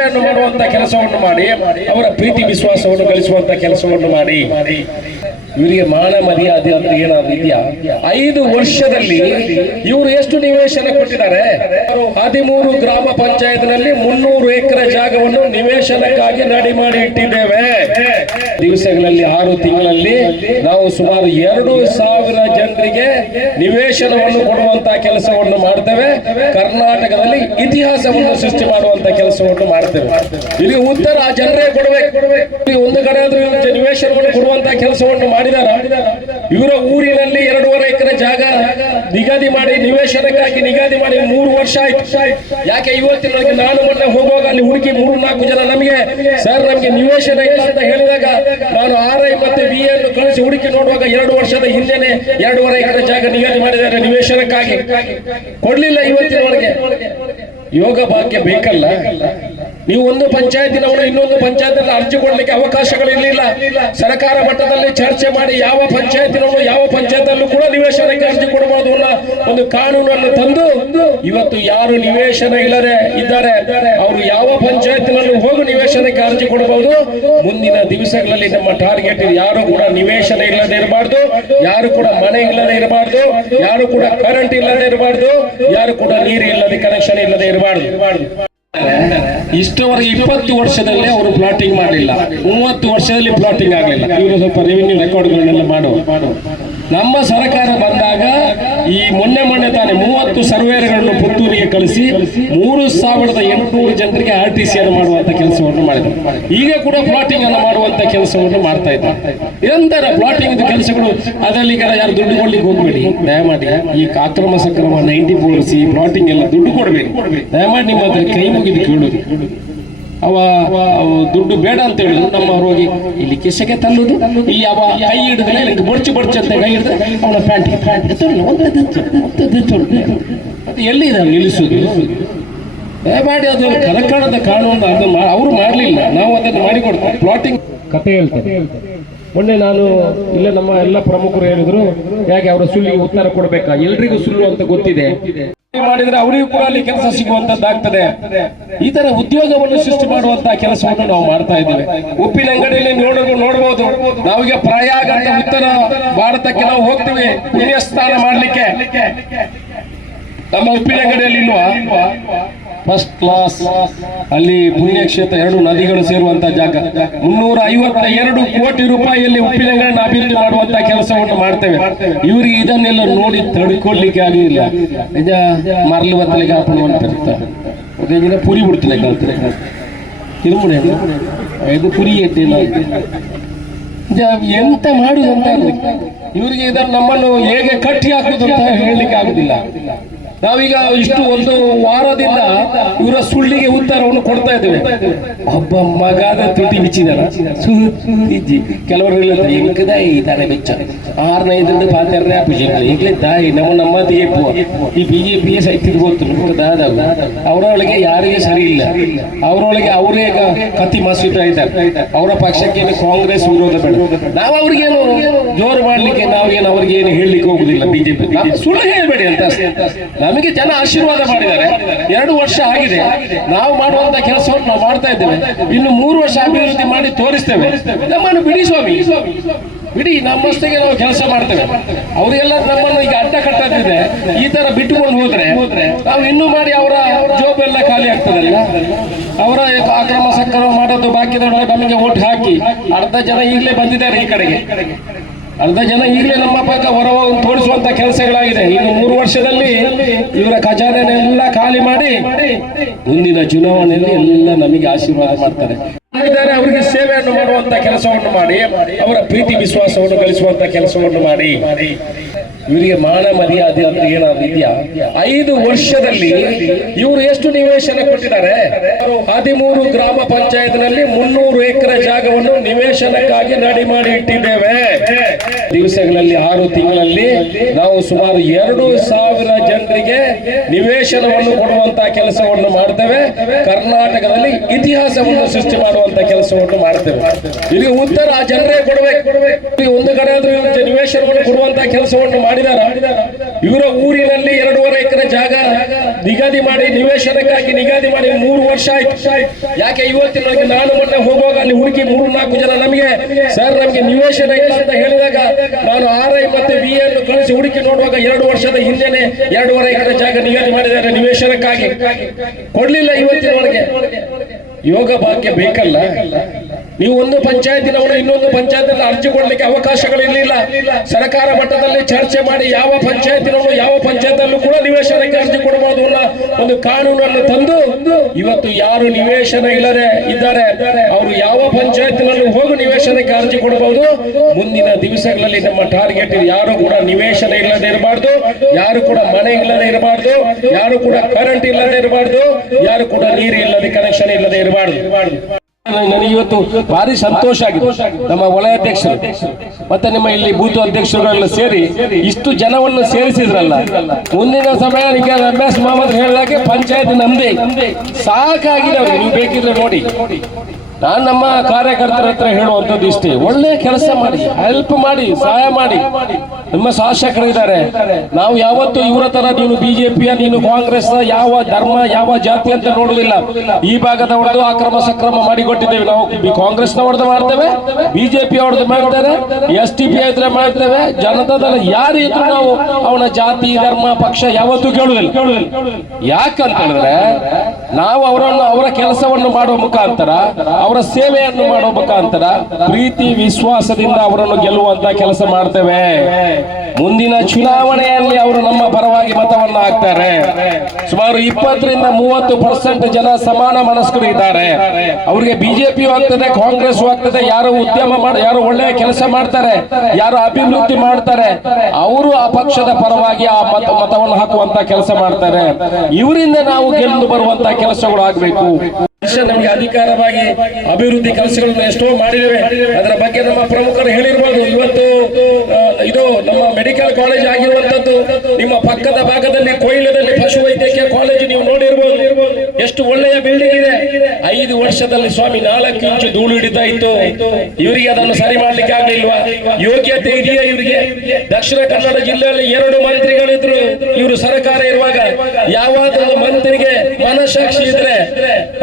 ಸೇವೆಯನ್ನು ಮಾಡುವಂತ ಕೆಲಸವನ್ನು ಮಾಡಿ ಅವರ ಪ್ರೀತಿ ವಿಶ್ವಾಸವನ್ನು ಗಳಿಸುವಂತ ಕೆಲಸವನ್ನು ಮಾಡಿ ಇವರಿಗೆ ಮಾನ ಮರ್ಯಾದೆ ಅಂತ ಏನಾದ್ರು ಇದೆಯಾ? 5 ವರ್ಷದಲ್ಲಿ ಇವರು ಎಷ್ಟು ನಿವೇಶನ ಕೊಟ್ಟಿದ್ದಾರೆ? 13 ಗ್ರಾಮ ಪಂಚಾಯತ್ನಲ್ಲಿ 300 ಎಕರೆ ಜಾಗವನ್ನು ನಿವೇಶನಕ್ಕಾಗಿ ರೆಡಿ ಮಾಡಿ ಇಟ್ಟಿದ್ದೇವೆ. ದಿವಸಗಳಲ್ಲಿ 6 ತಿಂಗಳಲ್ಲಿ ನಾವು ಸುಮಾರು 2,000 ಜನರಿಗೆ ನಿವೇಶನವನ್ನು ಕೊಡುವಂತಹ ಕೆಲಸವನ್ನು ಮಾಡ್ತೇವೆ. ಕರ್ನಾಟಕದಲ್ಲಿ ಇತಿಹಾಸವನ್ನು ಸೃಷ್ಟಿ ಮಾಡುವಂತ ಕೆಲಸವನ್ನು ಮಾಡ್ತೇವೆ. ಇಲ್ಲಿ ಉತ್ತರ ಆ ಜನರೇ ಕೊಡಬೇಕು. ಒಂದು ಕಡೆ ಆದ್ರೂ ನಿವೇಶನವನ್ನು ಕೊಡುವಂತಹ ಕೆಲಸವನ್ನು ಮಾಡಿದಾರ. ಇವರ ಊರಿನಲ್ಲಿ 2.5 ಎಕರೆ ಜಾಗ ನಿಗದಿ ಮಾಡಿ ನಿವೇಶನಕ್ಕಾಗಿ ನಿಗದಿ ಮಾಡಿ 3 ವರ್ಷ ಆಯ್ತು. ಯಾಕೆ ಇವತ್ತಿನೊಳಗೆ ನಾನು ಮೊನ್ನೆ ಹೋಗುವಾಗ ಅಲ್ಲಿ ಹುಡುಕಿ 3-4 ಜನ ನಮಗೆ ಸರ್ ನಮ್ಗೆ ನಿವೇಶನ ಇಲ್ಲ ಅಂತ ಹೇಳಿದಾಗ ನಾನು RI ಮತ್ತೆ BA ಅನ್ನು ಕಳಿಸಿ ಹುಡುಕಿ ನೋಡುವಾಗ 2 ವರ್ಷದ ಹಿಂದೆನೆ 2.5 ಎಕರೆ ಜಾಗ ನಿಗದಿ ಮಾಡಿದ್ದಾರೆ ನಿವೇಶನಕ್ಕಾಗಿ. ಕೊಡ್ಲಿಲ್ಲ ಇವತ್ತಿನೊಳಗೆ. ಯೋಗ ಭಾಗ್ಯ ಬೇಕಲ್ಲ. ನೀವು ಒಂದು ಪಂಚಾಯತಿನವರು ಇನ್ನೊಂದು ಪಂಚಾಯತಿನಲ್ಲಿ ಅರ್ಜಿ ಕೊಡ್ಲಿಕ್ಕೆ ಅವಕಾಶಗಳಿರಲಿಲ್ಲ. ಸರ್ಕಾರ ಮಟ್ಟದಲ್ಲಿ ಚರ್ಚೆ ಮಾಡಿ ಯಾವ ಪಂಚಾಯತಿನವರು ಯಾವ ಪಂಚಾಯತಲ್ಲೂ ಕೂಡ ನಿವೇಶನಕ್ಕೆ ಅರ್ಜಿ ಕೊಡಬಹುದು ಅನ್ನೋ ಒಂದು ಕಾನೂನನ್ನು ತಂದು ಇವತ್ತು ಯಾರು ನಿವೇಶನ ಇಲ್ಲದೆ ಇದ್ದಾರೆ ಅವರು ಯಾವ ಪಂಚಾಯತಿನಲ್ಲೂ ಹೋಗಿ ನಿವೇಶನಕ್ಕೆ ಅರ್ಜಿ ಕೊಡಬಹುದು. ಮುಂದಿನ ದಿವಸಗಳಲ್ಲಿ ನಮ್ಮ ಟಾರ್ಗೆಟ್ ಯಾರು ಕೂಡ ನಿವೇಶನ ಇಲ್ಲದೆ ಇರಬಾರ್ದು, ಯಾರು ಕೂಡ ಮನೆ ಇಲ್ಲದೆ ಇರಬಾರ್ದು, ಯಾರು ಕೂಡ ಕರೆಂಟ್ ಇಲ್ಲದೆ ಇರಬಾರ್ದು, ಯಾರು ಕೂಡ ನೀರು ಇಲ್ಲದೆ ಕನೆಕ್ಷನ್ ಇಲ್ಲದೆ ಇರಬಾರ್ದು. ಇಷ್ಟವರೆಗೆ 20 ವರ್ಷದಲ್ಲಿ ಅವರು ಪ್ಲಾಟಿಂಗ್ ಮಾಡಲಿಲ್ಲ, 30 ವರ್ಷದಲ್ಲಿ ಪ್ಲಾಟಿಂಗ್ ಆಗಲಿಲ್ಲ. ಇವರು ಸ್ವಲ್ಪ ರೆವಿನ್ಯೂ ರೆಕಾರ್ಡ್ಗಳನ್ನೆಲ್ಲ ಮಾಡುವ. ನಮ್ಮ ಸರ್ಕಾರ ಬಂದಾಗ ಈ ಮೊನ್ನೆ ತಾನೆ 30 ಸರ್ವೇರ್ಗಳನ್ನು ಪುತ್ತೂರಿಗೆ ಕಳಿಸಿ 3,800 ಜನರಿಗೆ RTC ಅನ್ನು ಮಾಡುವಂತ ಕೆಲಸವನ್ನು ಮಾಡಿದರು. ಈಗ ಕೂಡ ಪ್ಲಾಟಿಂಗ್ ಅನ್ನು ಮಾಡುವಂತ ಕೆಲಸವನ್ನು ಮಾಡ್ತಾ ಇದ್ದಾರೆ. ನಿರಂತರ ಪ್ಲಾಟಿಂಗ್ ಕೆಲಸಗಳು. ಅದರಲ್ಲಿ ಯಾರು ದುಡ್ಡು ಕೊಡ್ಲಿಕ್ಕೆ ಹೋಗ್ಬೇಡಿ ದಯಮಾಡಿ. ಈ ಅಕ್ರಮ ಸಕ್ರಮ 94C ಪ್ಲಾಟಿಂಗ್ ಎಲ್ಲ ದುಡ್ಡು ಕೊಡಬೇಡಿ ದಯಮಾಡಿ. ನಿಮ್ಮ ಹತ್ರ ಕೈ ಮುಗಿದು ಕೇಳುದು. ಅವ ದುಡ್ಡು ಬೇಡ ಅಂತ ಹೇಳಿದ್ರು. ನಮ್ಮ ಹೋಗಿ ಇಲ್ಲಿ ಕಿಸೆಗೆ ತಲ್ಲುದು, ಇಲ್ಲಿ ಅವ ಕೈ ಹಿಡಿದ್ರೆ ನನಗೆ ಬಡ್ಚಿ ಅಂತ ಕೈ ಹಿಡಿದ್ರೆ ಅವನ ಪ್ಯಾಂಟ್ ಅದು ಎಲ್ಲಿದೆ ನಿಲ್ಲಿಸುದು? ದಯಮಾಡಿ ಅದು ಕರಕಣದ ಕಾನೂನು ಅದನ್ನು ಅವರು ಮಾಡಲಿಲ್ಲ, ನಾವು ಅದನ್ನು ಮಾಡಿಕೊಡ್ತೇವೆ. ಪ್ಲಾಟಿಂಗ್ ಕತೆ ಹೇಳ್ತೇನೆ. ಮೊನ್ನೆ ನಾನು ಇಲ್ಲೇ ನಮ್ಮ ಎಲ್ಲ ಪ್ರಮುಖರು ಹೇಳಿದ್ರು ಹೇಗೆ ಅವರ ಸುಳ್ಳಿಗೆ ಉತ್ತರ ಕೊಡಬೇಕಾ, ಎಲ್ರಿಗೂ ಸುಳ್ಳು ಅಂತ ಗೊತ್ತಿದೆ ಮಾಡಿದ್ರೆ ಅವರಿಗೂ ಕೂಡ ಅಲ್ಲಿ ಕೆಲಸ ಸಿಗುವಂತದ್ದಾಗ್ತದೆ. ಈ ತರ ಉದ್ಯೋಗವನ್ನು ಸೃಷ್ಟಿ ಮಾಡುವಂತಹ ಕೆಲಸವನ್ನು ನಾವು ಮಾಡ್ತಾ ಇದ್ದೇವೆ. ಉಪ್ಪಿನ ಅಂಗಡಿಯಲ್ಲಿ ನೋಡಬಹುದು. ನಾವೀಗ ಪ್ರಯಾಗ ಅಂತ ಉತ್ತರ ಭಾರತಕ್ಕೆ ನಾವು ಹೋಗ್ತೀವಿ ಪುಣ್ಯ ಸ್ನಾನ ಮಾಡ್ಲಿಕ್ಕೆ. ನಮ್ಮ ಉಪ್ಪಿನ ಅಂಗಡಿಯಲ್ಲಿ ಇಲ್ವಾ? ಫಸ್ಟ್ ಕ್ಲಾಸ್ ಅಲ್ಲಿ ಪುಣ್ಯಕ್ಷೇತ್ರ 2 ನದಿಗಳು ಸೇರುವಂತಹ ಜಾಗ. 352 ಕೋಟಿ ರೂಪಾಯಿಯಲ್ಲಿ ಉಪ್ಪಿನಂಗಡಿಯನ್ನು ಅಭಿವೃದ್ಧಿ ಮಾಡುವಂತಹ ಕೆಲಸವನ್ನು ಮಾಡ್ತೇವೆ. ಇವರಿಗೆ ಇದನ್ನೆಲ್ಲ ನೋಡಿ ತಡ್ಕೊಳ್ಲಿಕ್ಕೆ ಆಗಲಿಲ್ಲ. ನಿಜ ಮರಳು ಬತ್ತಲಿಗೆ ಹಾಕೊಂಡು ಪುರಿ ಬಿಡ್ತಿಲ್ಲ ತಿರುಮುಣೆ ಇದು ಪುರಿ ಎಟ್ಟಿಲ್ಲ. ಎಂತ ಮಾಡುದು ಅಂತ ಇವರಿಗೆ ಇದನ್ನು ನಮ್ಮನ್ನು ಹೇಗೆ ಕಟ್ಟಿ ಹಾಕುದು ಅಂತ ಹೇಳಲಿಕ್ಕೆ ಆಗುದಿಲ್ಲ. ನಾವೀಗ ಇಷ್ಟು ಒಂದು ವಾರದಿಂದ ಇವರ ಸುಳ್ಳಿಗೆ ಉತ್ತರವನ್ನು ಕೊಡ್ತಾ ಇದ್ದೇವೆ. ಒಬ್ಬ ಮಗಾದ ತುಟಿ ಬಿಚ್ಚಿದಾರ ಕೆಲವರು ತಾನೆ ಬೆಚ್ಚ 6 ಪಾತ್ರೆ ಈಗಲೇ ತಾಯಿ ನಮ್ಮ ಈ BJP ಸೈತಿದ್ ಗೊತ್ತು ದಾದಾಗ ಅವರೊಳಗೆ ಯಾರಿಗೆ ಸರಿ ಇಲ್ಲ. ಅವರೊಳಗೆ ಅವರೇ ಕತ್ತಿ ಮಾಸಿಡ್ತಾ ಇದ್ದಾರೆ. ಅವರ ಪಕ್ಷಕ್ಕೆ ಕಾಂಗ್ರೆಸ್ ವಿರೋಧ ಬೇಡ. ನಾವು ಅವ್ರಿಗೇನು ಜೋರು ಮಾಡ್ಲಿಕ್ಕೆ ನಾವೇನು ಅವ್ರಿಗೇನು ಹೇಳಲಿಕ್ಕೆ ಹೋಗುದಿಲ್ಲ. BJP ಸುಳ್ಳು ಹೇಳಬೇಡಿ ಅಂತ ನಮಗೆ ಜನ ಆಶೀರ್ವಾದ ಮಾಡಿದ್ದಾರೆ. 2 ವರ್ಷ ಆಗಿದೆ. ನಾವು ಮಾಡುವಂತ ಕೆಲಸವನ್ನು ನಾವು ಮಾಡ್ತಾ ಇದ್ದೇವೆ. ಇನ್ನು 3 ವರ್ಷ ಅಭಿವೃದ್ಧಿ ಮಾಡಿ ತೋರಿಸ್ತೇವೆ. ನಮ್ಮನ್ನು ಬಿಡಿ ಸ್ವಾಮಿ, ಬಿಡಿ. ನಮ್ಮಷ್ಟಿಗೆ ನಾವು ಕೆಲಸ ಮಾಡ್ತೇವೆ. ಅವರಿಗೆಲ್ಲ ನಮ್ಮನ್ನು ಈಗ ಅಡ್ಡ ಕಟ್ಟದಿದೆ. ಈ ತರ ಬಿಟ್ಟುಕೊಂಡು ಹೋದ್ರೆ ನಾವು ಇನ್ನೂ ಮಾಡಿ ಅವರ ಜೋಬ್ ಎಲ್ಲ ಖಾಲಿ ಆಗ್ತದಲ್ಲ. ಅವರ ಅಕ್ರಮ ಸಕ್ರಮ ಮಾಡೋದು ಬಾಕಿದವರು ನಮಗೆ ಓಟ್ ಹಾಕಿ ಅರ್ಧ ಜನ ಈಗಲೇ ಬಂದಿದ್ದಾರೆ ಈ ಕಡೆಗೆ. ಅರ್ಧ ಜನ ಈಗಲೇ ನಮ್ಮ ಪಕ್ಕ ಹೊರವಾಗಿ ತೋರಿಸುವಂತ ಕೆಲಸಗಳಾಗಿದೆ. ಇನ್ನು 3 ವರ್ಷದಲ್ಲಿ ಇವರ ಖಜಾನೆನೆಲ್ಲ ಖಾಲಿ ಮಾಡಿ ಮುಂದಿನ ಚುನಾವಣೆಯಲ್ಲಿ ಎಲ್ಲ ನಮಗೆ ಆಶೀರ್ವಾದ ಮಾಡ್ತಾರೆ. ಅವರಿಗೆ ಸೇವೆಯನ್ನು ಮಾಡುವಂತ ಕೆಲಸವನ್ನು ಮಾಡಿ ಅವರ ಪ್ರೀತಿ ವಿಶ್ವಾಸವನ್ನು ಗಳಿಸುವಂತ ಕೆಲಸವನ್ನು ಮಾಡಿ ಇವರಿಗೆ ಮಾನ ಮರ್ಯಾದೆ ಅಂತ ಏನಾದ್ರು ಇದೆಯಾ? 5 ವರ್ಷದಲ್ಲಿ ಇವರು ಎಷ್ಟು ನಿವೇಶನ ಕೊಟ್ಟಿದ್ದಾರೆ? 13 ಗ್ರಾಮ ಪಂಚಾಯತ್ನಲ್ಲಿ 300 ಎಕರೆ ಜಾಗವನ್ನು ನಿವೇಶನಕ್ಕಾಗಿ ರೆಡಿ ಮಾಡಿ ಇಟ್ಟಿದ್ದೇವೆ. ದಿವಸಗಳಲ್ಲಿ 6 ತಿಂಗಳಲ್ಲಿ ನಾವು ಸುಮಾರು 2,000 ಜನರಿಗೆ ನಿವೇಶನವನ್ನು ಕೊಡುವಂತಹ ಕೆಲಸವನ್ನು ಮಾಡ್ತೇವೆ. ಕರ್ನಾಟಕದಲ್ಲಿ ಇತಿಹಾಸವನ್ನು ಸೃಷ್ಟಿ ಮಾಡುವಂತ ಕೆಲಸವನ್ನು ಮಾಡ್ತೇವೆ. ಇಲ್ಲಿ ಉತ್ತರ ಆ ಜನರೇ ಕೊಡಬೇಕು. ಒಂದು ಕಡೆ ಆದ್ರೂ ನಿವೇಶನವನ್ನು ಕೊಡುವಂತಹ ಕೆಲಸವನ್ನು ಮಾಡಿದಾರ. ಇವರ ಊರಿನಲ್ಲಿ 2.5 ಎಕರೆ ಜಾಗ ನಿಗದಿ ಮಾಡಿ ನಿವೇಶನಕ್ಕಾಗಿ ನಿಗದಿ ಮಾಡಿ 3 ವರ್ಷ ಆಯ್ತು. ಯಾಕೆ ಇವತ್ತಿನೊಳಗೆ ನಾನು ಮೊನ್ನೆ ಹೋಗುವಾಗ ಅಲ್ಲಿ ಹುಡುಕಿ 3-4 ಜನ ನಮಗೆ ಸರ್ ನಮಗೆ ನಿವೇಶನ ಇಲ್ಲ ಅಂತ ಹೇಳಿದಾಗ ನಾನು RI ಮತ್ತೆ BA ಅನ್ನು ಕಳಿಸಿ ಹುಡುಕಿ ನೋಡುವಾಗ 2 ವರ್ಷದ ಹಿಂದೆನೆ 2.5 ಎಕರೆ ಜಾಗ ನಿಗದಿ ಮಾಡಿದ್ದಾರೆ ನಿವೇಶನಕ್ಕಾಗಿ, ಕೊಡ್ಲಿಲ್ಲ ಇವತ್ತಿನೊಳಗೆ. ಯೋಗ ಭಾಗ್ಯ ಬೇಕಲ್ಲ. ನೀವು ಒಂದು ಪಂಚಾಯತಿನವರು ಇನ್ನೊಂದು ಪಂಚಾಯತಿನಲ್ಲಿ ಅರ್ಜಿ ಕೊಡ್ಲಿಕ್ಕೆ ಅವಕಾಶಗಳಿರಲಿಲ್ಲ. ಸರ್ಕಾರ ಮಟ್ಟದಲ್ಲಿ ಚರ್ಚೆ ಮಾಡಿ ಯಾವ ಪಂಚಾಯತಿನವರು ಯಾವ ಪಂಚಾಯತಲ್ಲೂ ಕೂಡ ನಿವೇಶನಕ್ಕೆ ಅರ್ಜಿ ಕೊಡಬಹುದು ಅನ್ನೋ ಒಂದು ಕಾನೂನನ್ನು ತಂದು ಇವತ್ತು ಯಾರು ನಿವೇಶನ ಇಲ್ಲದೆ ಇದ್ದಾರೆ ಅವರು ಯಾವ ಪಂಚಾಯತಿನಲ್ಲೂ ಹೋಗಿ ನಿವೇಶನಕ್ಕೆ ಅರ್ಜಿ ಕೊಡಬಹುದು. ಮುಂದಿನ ದಿವಸಗಳಲ್ಲಿ ನಮ್ಮ ಟಾರ್ಗೆಟ್ ಯಾರು ಕೂಡ ನಿವೇಶನ ಇಲ್ಲದೆ ಇರಬಾರ್ದು, ಯಾರು ಕೂಡ ಮನೆ ಇಲ್ಲದೆ ಇರಬಾರ್ದು, ಯಾರು ಕೂಡ ಕರೆಂಟ್ ಇಲ್ಲದೆ ಇರಬಾರ್ದು, ಯಾರು ಕೂಡ ನೀರು ಇಲ್ಲದೆ ಕನೆಕ್ಷನ್ ಇಲ್ಲದೆ ಇರಬಾರ್ದು. ನನಗೆ ಇವತ್ತು ಭಾರಿ ಸಂತೋಷ ಆಗಿದೆ. ನಮ್ಮ ವಲಯ ಅಧ್ಯಕ್ಷರು ಮತ್ತೆ ನಿಮ್ಮ ಇಲ್ಲಿ ಬೂತ್ ಅಧ್ಯಕ್ಷರುಗಳೆಲ್ಲ ಸೇರಿ ಇಷ್ಟು ಜನವನ್ನು ಸೇರಿಸಿದ್ರಲ್ಲ. ಮುಂದಿನ ಸಮಯ MS ಮೊಹಮ್ಮದ್ ಹೇಳಿದಾಗೆ ಪಂಚಾಯತ್ ನಮ್ದೇ ಸಾಕಾಗಿದೆ ಅವ್ರಿಗೆ. ನೀವು ಬೇಕಿದ್ರೆ ನೋಡಿ, ನಾನು ನಮ್ಮ ಕಾರ್ಯಕರ್ತರ ಹತ್ರ ಹೇಳುವಂಥದ್ದು ಇಷ್ಟೇ, ಒಳ್ಳೆ ಕೆಲಸ ಮಾಡಿ, ಹೆಲ್ಪ್ ಮಾಡಿ, ಸಹಾಯ ಮಾಡಿ. ನಿಮ್ಮ ಶಾಸಕರಿದ್ದಾರೆ, ನಾವು ಯಾವತ್ತು ಇವರ ತರ ನೀನು ಬಿಜೆಪಿಯ ನೀನು ಕಾಂಗ್ರೆಸ್ ಯಾವ ಧರ್ಮ ಯಾವ ಜಾತಿ ಅಂತ ನೋಡುವುದಿಲ್ಲ. ಈ ಭಾಗದ ಹೊಡೆದು ಅಕ್ರಮ ಸಕ್ರಮ ಮಾಡಿಕೊಟ್ಟಿದ್ದೇವೆ ನಾವು. ಕಾಂಗ್ರೆಸ್ನವ್ರದ್ದು ಮಾಡ್ತೇವೆ, ಬಿಜೆಪಿ ಅವ್ರದ್ದು ಮಾಡ್ತೇವೆ, STP ಇದ್ರೆ ಮಾಡ್ತೇವೆ, ಜನತಾದಳ ಯಾರು ಇದ್ರು ನಾವು ಅವನ ಜಾತಿ ಧರ್ಮ ಪಕ್ಷ ಯಾವತ್ತೂ ಕೇಳುವುದಿಲ್ಲ. ಯಾಕಂತ ಹೇಳಿದ್ರೆ ನಾವು ಅವರ ಕೆಲಸವನ್ನು ಮಾಡುವ ಮುಖಾಂತರ ಅವರ ಸೇವೆಯನ್ನು ಮಾಡೋ ಮುಖಾಂತರ ಪ್ರೀತಿ ವಿಶ್ವಾಸದಿಂದ ಅವರನ್ನು ಗೆಲ್ಲುವಂತ ಕೆಲಸ ಮಾಡ್ತೇವೆ. ಮುಂದಿನ ಚುನಾವಣೆಯಲ್ಲಿ ಅವರು ನಮ್ಮ ಪರವಾಗಿ ಮತವನ್ನು ಹಾಕ್ತಾರೆ. ಸುಮಾರು 20-30% ಜನ ಸಮಾನ ಮನಸ್ಕರು ಇದ್ದಾರೆ. ಅವರಿಗೆ ಬಿಜೆಪಿ ಆಗ್ತದೆ, ಕಾಂಗ್ರೆಸ್ ಆಗ್ತದೆ, ಯಾರು ಉದ್ಯಮ ಯಾರು ಒಳ್ಳೆಯ ಕೆಲಸ ಮಾಡ್ತಾರೆ, ಯಾರು ಅಭಿವೃದ್ಧಿ ಮಾಡ್ತಾರೆ, ಅವರು ಆ ಪಕ್ಷದ ಪರವಾಗಿ ಆ ಮತವನ್ನು ಹಾಕುವಂತ ಕೆಲಸ ಮಾಡ್ತಾರೆ. ಇವರಿಂದ ನಾವು ಗೆದ್ದು ಬರುವಂತ ಕೆಲಸಗಳು ಆಗ್ಬೇಕು. ನಮಗೆ ಅಧಿಕಾರವಾಗಿ ಅಭಿವೃದ್ಧಿ ಕೆಲಸಗಳನ್ನು ಎಷ್ಟೋ ಮಾಡಿದ್ದೇವೆ. ಅದರ ಬಗ್ಗೆ ನಮ್ಮ ಪ್ರಮುಖರು ಹೇಳಿರ್ಬೋದು. ಇವತ್ತು ಇದು ನಮ್ಮ ಮೆಡಿಕಲ್ ಕಾಲೇಜ್ ಆಗಿರುವಂತದ್ದು ನಿಮ್ಮ ಪಕ್ಕದ ಭಾಗದಲ್ಲಿ ಕೊಯ್ಲದಲ್ಲಿ ಪಶುವೈದ್ಯಕೀಯ ಕಾಲೇಜು ನೀವು ನೋಡಿರ್ಬೋದು. ಎಷ್ಟು ಒಳ್ಳೆಯ ಬಿಲ್ಡಿಂಗ್ ಇದೆ. 5 ವರ್ಷದಲ್ಲಿ ಸ್ವಾಮಿ 4 ಇಂಚು ಧೂಳು ಹಿಡಿತಾ ಇತ್ತು. ಇವರಿಗೆ ಅದನ್ನು ಸರಿ ಮಾಡ್ಲಿಕ್ಕೆ ಆಗ್ಲಿಲ್ವಾ? ಯೋಗ್ಯತೆ ಇದೆಯಾ ಇವರಿಗೆ? ದಕ್ಷಿಣ ಕನ್ನಡ ಜಿಲ್ಲೆಯಲ್ಲಿ 2 ಮಂತ್ರಿಗಳಿದ್ರು ಇವರು ಸರ್ಕಾರ ಇರುವಾಗ. ಯಾವಾದರೂ ಮಂತ್ರಿಗೆ ಮನಸಾಕ್ಷಿ ಇದ್ರೆ,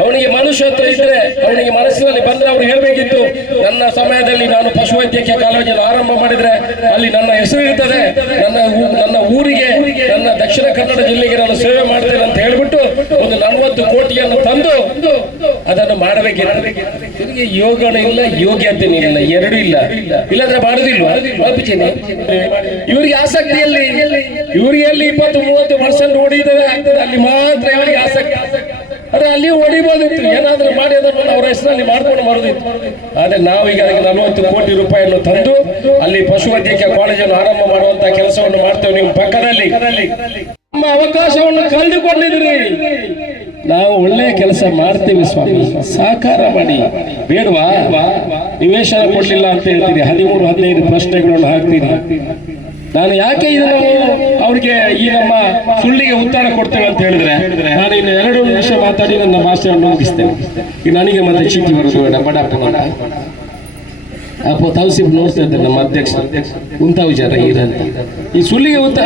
ಅವನಿಗೆ ಮನುಷ್ಯತ್ವ ಇದ್ರೆ, ಅವನಿಗೆ ಮನಸ್ಸಿನಲ್ಲಿ ಬಂದ್ರೆ ಅವ್ರು ಹೇಳ್ಬೇಕಿತ್ತು, ನನ್ನ ಸಮಯದಲ್ಲಿ ನಾನು ಪಶುವೈದ್ಯಕೀಯ ಕಾಲೇಜನ್ನು ಆರಂಭ ಮಾಡಿದ್ರೆ ಅಲ್ಲಿ ನನ್ನ ಹೆಸರು ಇರ್ತದೆ, ನನ್ನ ಊರಿಗೆ ನನ್ನ ದಕ್ಷಿಣ ಕನ್ನಡ ಜಿಲ್ಲೆಗೆ ನಾನು ಸೇವೆ ಮಾಡ್ತೇನೆ ಅಂತ ಹೇಳ್ಬಿಟ್ಟು ಒಂದು 40 ಕೋಟಿಯನ್ನು ತಂದು ಅದನ್ನು ಮಾಡಬೇಕಿತ್ತು. ಇವರಿಗೆ ಯೋಗನೂ ಇಲ್ಲ, ಯೋಗ್ಯತೆನೂ ಇಲ್ಲ, ಎರಡೂ ಇಲ್ಲ. ಇಲ್ಲಾಂದ್ರೆ ಮಾಡುದಿಲ್ವಾ? ಇವರಿಗೆ ಆಸಕ್ತಿಯಲ್ಲಿ ಇವರಿಗೆ ಎಲ್ಲಿ 20-30% ಓಡಿದರೆ ಆಗ್ತದೆ, ಅಲ್ಲಿ ಮಾತ್ರ ಅವರಿಗೆ ಆಸಕ್ತಿ. ಅದೇ ಅಲ್ಲಿ ಹೊಡಿಬೋದಿತ್ತು, ಏನಾದ್ರೂ ಮಾಡಿ ಅದನ್ನು ಅವರ ಹೆಸರಲ್ಲಿ ಮಾಡ್ಕೊಂಡು ಬರೋದಿತ್ತು. ಆದ್ರೆ ನಾವೀಗ ಅದಕ್ಕೆ 40 ಕೋಟಿ ರೂಪಾಯಿಯನ್ನು ತಂದು ಅಲ್ಲಿ ಪಶುವೈದ್ಯಕೀಯ ಕಾಲೇಜನ್ನು ಆರಂಭ ಮಾಡುವಂತ ಕೆಲಸವನ್ನು ಮಾಡ್ತೇವೆ. ನಿಮ್ಮ ಪಕ್ಕದಲ್ಲಿ ನಮ್ಮ ಅವಕಾಶವನ್ನು ಕಳೆದುಕೊಂಡಿದ್ರಿ. ನಾವು ಒಳ್ಳೆಯ ಕೆಲಸ ಮಾಡ್ತೇವೆ ಸ್ವಾಮಿ, ಸಾಕಾರ ಮಾಡಿ. ಬೇಡವಾ? ನಿವೇಶನ ಕೊಡ್ಲಿಲ್ಲ ಅಂತ ಹೇಳ್ತೀರಿ, 13-15 ಪ್ರಶ್ನೆಗಳನ್ನು ಹಾಕ್ತೀರಿ. ನಾನು ಯಾಕೆ ಇದನ್ನು ಅವ್ರಿಗೆ ಈ ನಮ್ಮ ಸುಳ್ಳಿಗೆ ಉತ್ತರ ಕೊಡ್ತೇವೆ ಅಂತ ಹೇಳಿದ್ರೆ, ನಾನು ಇನ್ನು 2 ನಿಮಿಷ ಮಾತಾಡಿ ನನ್ನ ಭಾಷೆಯನ್ನು ಮುಗಿಸ್ತೇನೆ. ಈಗ ನನಗೆ ಮತ್ತೆ ಚೀಟಿ ಬರೋದು ಬೇಡ. ಬಡಪ್ಪ ಅಪ್ಪ ತೌಸಿಫ್ ನೋಡ್ತಾ ಇದ್ದಾರೆ ನಮ್ಮ ಅಧ್ಯಕ್ಷ ಉಂತ ವಿಚಾರ ಈ ಸುಳ್ಳಿಗೆ ಉತ್ತರ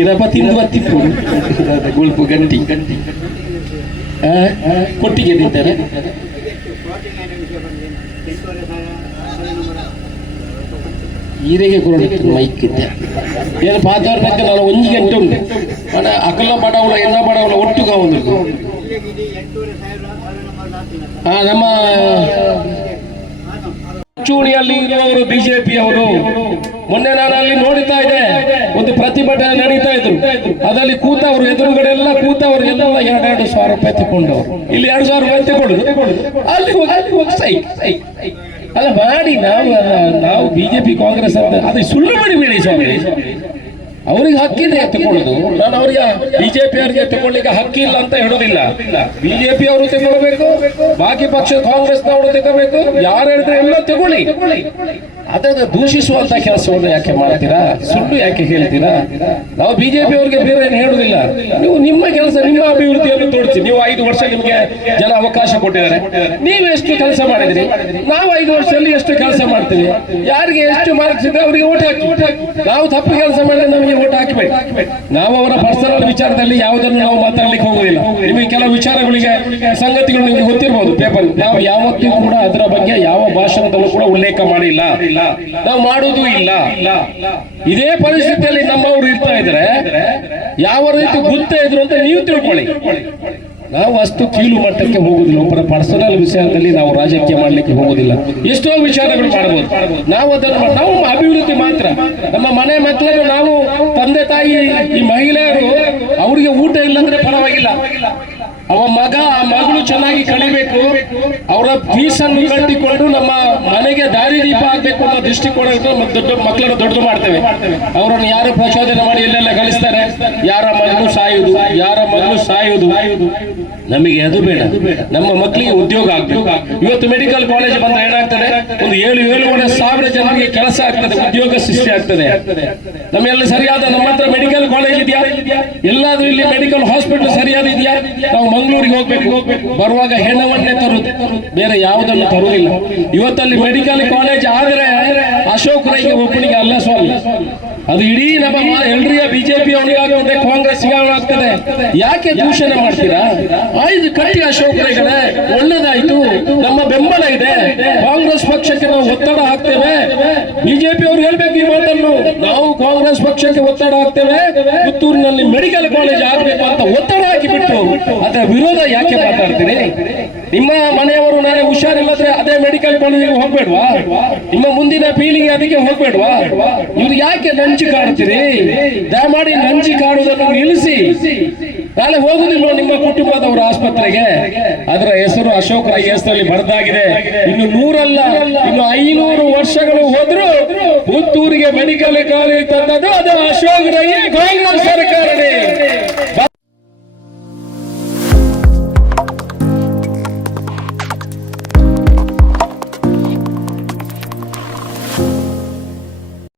ಇದಪ್ಪ ತಿಂದು ಬತ್ತಿಪ್ಪು ಗುಳ್ಪು ಗಂಟಿ ಕೊಟ್ಟಿಗೆ ತಿಂತಾರೆ. ಈರೆಗೆ ಕೊರಡಿತ್ತು ಮೈಕ್ಕಿದ್ದೆ ಏನು ಪಾತಾರ್ನಕ್ಕೆ ನಾನು 1 ಗಂಟೆ ಉಂಟು ಅಣ್ಣ. ಅಕಲ ಬಡವಳ ಎಲ್ಲ ಬಡವಳ ಒಟ್ಟಿಗೆ ಒಂದು ನಮ್ಮ ಚೂಣಿಯಲ್ಲಿ ಇರುವವರು ಬಿಜೆಪಿಯವರು. ಮೊನ್ನೆ ನಾನು ಅಲ್ಲಿ ನೋಡ್ತಾ ಇದ್ದೆ, ಒಂದು ಪ್ರತಿಭಟನೆ ನಡೀತಾ ಇದ್ರು. ಅದರಲ್ಲಿ ಕೂತವರು ಎದುರುಗಡೆ ಎಲ್ಲ ಕೂತವರು ಎಲ್ಲ 2,000 ರೂಪಾಯಿ ತಗೊಂಡವರು. ಇಲ್ಲಿ 2,000 ರೂಪಾಯಿ ತಗೊಳ್ಳುದು, ಅಲ್ಲಿ ಹೋಗಿ ಅಲ್ಲ ಮಾಡಿ. ನಾವು ಬಿಜೆಪಿ ಕಾಂಗ್ರೆಸ್ ಅಂತ ಅದು ಸುಳ್ಳು ಮಾಡಿಬೇಡಿ ಸ್ವಾಮಿ. ಅವ್ರಿಗೆ ಹಕ್ಕಿದೆ ತಗೊಳ್ಳೋದು. ನಾನು ಅವ್ರಿಗೆ ಬಿಜೆಪಿ ಅವರಿಗೆ ತಗೊಳ್ಳಿಕ್ಕೆ ಹಕ್ಕಿಲ್ಲ ಅಂತ ಹೇಳೋದಿಲ್ಲ. ಬಿಜೆಪಿ ಅವರು ತಗೊಳ್ಬೇಕು, ಬಾಕಿ ಪಕ್ಷ ಕಾಂಗ್ರೆಸ್ನವರು ತಗೋಬೇಕು. ಯಾರು ಹೇಳಿದ್ರೆ ಎಲ್ಲ ತಗೊಳ್ಳಿ. ಅದನ್ನು ದೂಷಿಸುವಂತ ಕೆಲಸವನ್ನು ಯಾಕೆ ಮಾಡ್ತೀರಾ? ಸುಳ್ಳು ಯಾಕೆ ಹೇಳ್ತೀರಾ? ನಾವು ಬಿಜೆಪಿ ಅವರಿಗೆ ಬೇರೆ ಏನು ಹೇಳುದಿಲ್ಲ. ನೀವು ನಿಮ್ಮ ಕೆಲಸ ನಿಮ್ಮ ಅಭಿವೃದ್ಧಿಯನ್ನು ತೋರಿಸಿ. ನೀವು 5 ವರ್ಷ ನಿಮಗೆ ಜನ ಅವಕಾಶ ಕೊಟ್ಟಿದ್ದಾರೆ, ನೀವು ಎಷ್ಟು ಕೆಲಸ ಮಾಡಿದ್ರಿ? ನಾವು 5 ವರ್ಷದಲ್ಲಿ ಎಷ್ಟು ಕೆಲಸ ಮಾಡ್ತೀವಿ? ಯಾರಿಗೆ ಎಷ್ಟು ಮಾರ್ಕ್ಸ್ ಇದೆ ಅವರಿಗೆ ಓಟ್ ಹಾಕಿ. ನಾವು ತಪ್ಪು ಕೆಲಸ ಮಾಡಿದ್ರೆ ನಮಗೆ ಓಟ್ ಹಾಕಬೇಕು. ನಾವು ಅವರ ಪರ್ಸನಲ್ ವಿಚಾರದಲ್ಲಿ ಯಾವುದನ್ನು ನಾವು ಮಾತಾಡ್ಲಿಕ್ಕೆ ಹೋಗುದಿಲ್ಲ. ನಿಮಗೆ ಕೆಲವು ವಿಚಾರಗಳಿಗೆ ಸಂಗತಿಗಳು ನಿಮಗೆ ಗೊತ್ತಿರಬಹುದು ಪೇಪರ್. ನಾವು ಯಾವತ್ತೂ ಕೂಡ ಅದರ ಬಗ್ಗೆ ಯಾವ ಭಾಷಣದಲ್ಲೂ ಕೂಡ ಉಲ್ಲೇಖ ಮಾಡಿಲ್ಲ, ನಾವು ಮಾಡುವುದೂ ಇಲ್ಲ. ಇದೇ ಪರಿಸ್ಥಿತಿಯಲ್ಲಿ ನಮ್ಮವರು ಇರ್ತಾ ಇದ್ರೆ ಯಾವ ರೀತಿ ಗುರ್ತಾ ಇದ್ರು ಅಂತ ನೀವು ತಿಳ್ಕೊಳ್ಳಿ. ನಾವು ಅಷ್ಟು ಕೀಳು ಮಟ್ಟಕ್ಕೆ ಹೋಗುದಿಲ್ಲ. ಒಬ್ಬರ ಪರ್ಸನಲ್ ವಿಷಯದಲ್ಲಿ ನಾವು ರಾಜಕೀಯ ಮಾಡ್ಲಿಕ್ಕೆ ಹೋಗುದಿಲ್ಲ. ಎಷ್ಟೋ ವಿಚಾರಗಳು ಮಾಡಬಹುದು. ನಾವು ಅದನ್ನು ನಾವು ಅಭಿವೃದ್ಧಿ ಮಾತ್ರ. ನಮ್ಮ ಮನೆ ಮಕ್ಕಳನ್ನು ನಾವು ತಂದೆ ತಾಯಿ ಈ ಮಹಿಳೆಯರು ಅವರಿಗೆ ಊಟ ಇಲ್ಲಂದ್ರೆ ಪರವಾಗಿಲ್ಲ, ಅವ ಮಗ ಆ ಮಗಳು ಚೆನ್ನಾಗಿ ಕಲಿಬೇಕು, ಅವರ ಫೀಸನ್ನು ಕಟ್ಟಿಕೊಂಡು ನಮ್ಮ ಮನೆಗೆ ದಾರಿ ದೀಪ ಆಗ್ಬೇಕು ಅನ್ನೋ ದೃಷ್ಟಿಕೋನ ದೊಡ್ಡ ಮಕ್ಕಳನ್ನು ದೊಡ್ಡದು ಮಾಡ್ತೇವೆ. ಅವರನ್ನು ಯಾರು ಪ್ರಚೋದನೆ ಮಾಡಿ ಎಲ್ಲೆಲ್ಲ ಕಳಿಸ್ತಾರೆ, ಯಾರ ಮಗಳು ಸಾಯುವುದು, ಯಾರ ಮಗಳು ಸಾಯುವುದು. ನಮಗೆ ಅದು ಬೇಡ. ನಮ್ಮ ಮಕ್ಕಳಿಗೆ ಉದ್ಯೋಗ ಆಗ್ಬೇಕು. ಇವತ್ತು ಮೆಡಿಕಲ್ ಕಾಲೇಜ್ ಬಂದ್ರೆ ಏನಾಗ್ತದೆ, ಒಂದು 7-7.5 ಸಾವಿರ ಜನರಿಗೆ ಕೆಲಸ ಆಗ್ತದೆ, ಉದ್ಯೋಗ ಸೃಷ್ಟಿ ಆಗ್ತದೆ. ನಮ್ಮೆಲ್ಲ ಸರಿಯಾದ ನಮ್ಮ ಹತ್ರ ಮೆಡಿಕಲ್ ಕಾಲೇಜ್ ಇದೆಯಾ? ಎಲ್ಲಾದ್ರೂ ಇಲ್ಲಿ ಮೆಡಿಕಲ್ ಹಾಸ್ಪಿಟಲ್ ಸರಿಯಾದ ಇದೆಯಾ? ನಾವು ಮಂಗಳೂರಿಗೆ ಹೋಗ್ಬೇಕು, ಬರುವಾಗ ಹೆಣವನ್ನೇ ತರುದು, ಬೇರೆ ಯಾವುದನ್ನು ತರುವುದಿಲ್ಲ. ಇವತ್ತಲ್ಲಿ ಮೆಡಿಕಲ್ ಕಾಲೇಜ್ ಆದ್ರೆ ಅಶೋಕ್ ರೈಗೆ ಒಬ್ಬನಿಗೆ ಅಲ್ಲ ಸ್ವಾಮಿ, ಅದು ಇಡೀ ನಮ್ಮ ಎಲ್ರಿಯ ಬಿಜೆಪಿ ಅವನಿಗೆ ಆಗ್ತದೆ, ಕಾಂಗ್ರೆಸ್ ಆಗ್ತದೆ. ಯಾಕೆ ದೂಷಣೆ ಮಾಡ್ತೀರಾ? ಆಯ್ತು ಕಟ್ಟಿ ಅಶೋಕ್ ರೈಗಳೇ, ಒಳ್ಳೇದಾಯ್ತು, ನಮ್ಮ ಬೆಂಬಲ ಇದೆ. ಕಾಂಗ್ರೆಸ್ ಪಕ್ಷಕ್ಕೆ ನಾವು ಒತ್ತಡ ಹಾಕ್ತೇವೆ. ಬಿಜೆಪಿ ಅವ್ರು ಹೇಳ್ಬೇಕು ಈ ಮಾತನ್ನು, ನಾವು ಕಾಂಗ್ರೆಸ್ ಪಕ್ಷಕ್ಕೆ ಒತ್ತಡ ಹಾಕ್ತೇವೆ, ಪುತ್ತೂರಿನಲ್ಲಿ ಮೆಡಿಕಲ್ ಕಾಲೇಜ್ ಆಗ್ಬೇಕು ಅಂತ ಒತ್ತಡ ಹಾಕಿಬಿಟ್ಟು ಅದರ ವಿರೋಧ ಯಾಕೆ ಮಾತಾಡ್ತೀರಿ? ನಿಮ್ಮ ಮನೆಯವರು ನಾಳೆ ಹುಷಾರಿಲ್ಲದ್ರೆ ಅದೇ ಮೆಡಿಕಲ್ ಕಾಲೇಜಿಗೆ ಹೋಗ್ಬೇಡ್ವಾ? ನಿಮ್ಮ ಮುಂದಿನ ಪೀಳಿಗೆ ಅದಕ್ಕೆ ಹೋಗ್ಬೇಡ್ವಾ? ಇವ್ರು ಯಾಕೆ ನಂಚಿ ಕಾಡ್ತೀರಿ? ದಯಮಾಡಿ ನಂಚಿ ಕಾಡುವುದನ್ನು ನಿಲ್ಲಿಸಿ. ನಾಳೆ ಹೋಗುದಿಲ್ವ ನಿಮ್ಮ ಕುಟುಂಬದವರು ಆಸ್ಪತ್ರೆಗೆ? ಅದರ ಹೆಸರು ಅಶೋಕ್ ರೈ ಹೆಸರಲ್ಲಿ ಬರೆದಾಗಿದೆ. ಇನ್ನು 100 ಅಲ್ಲ, ಇನ್ನು 500 ವರ್ಷಗಳು ಹೋದ್ರು ಪುತ್ತೂರಿಗೆ ಮೆಡಿಕಲ್ ಕಾಲೇಜ್ ತಂದದ್ದು ಅದು ಅಶೋಕ್ ರೈ ಕಾಂಗ್ರೆಸ್ ಸರ್ಕಾರ.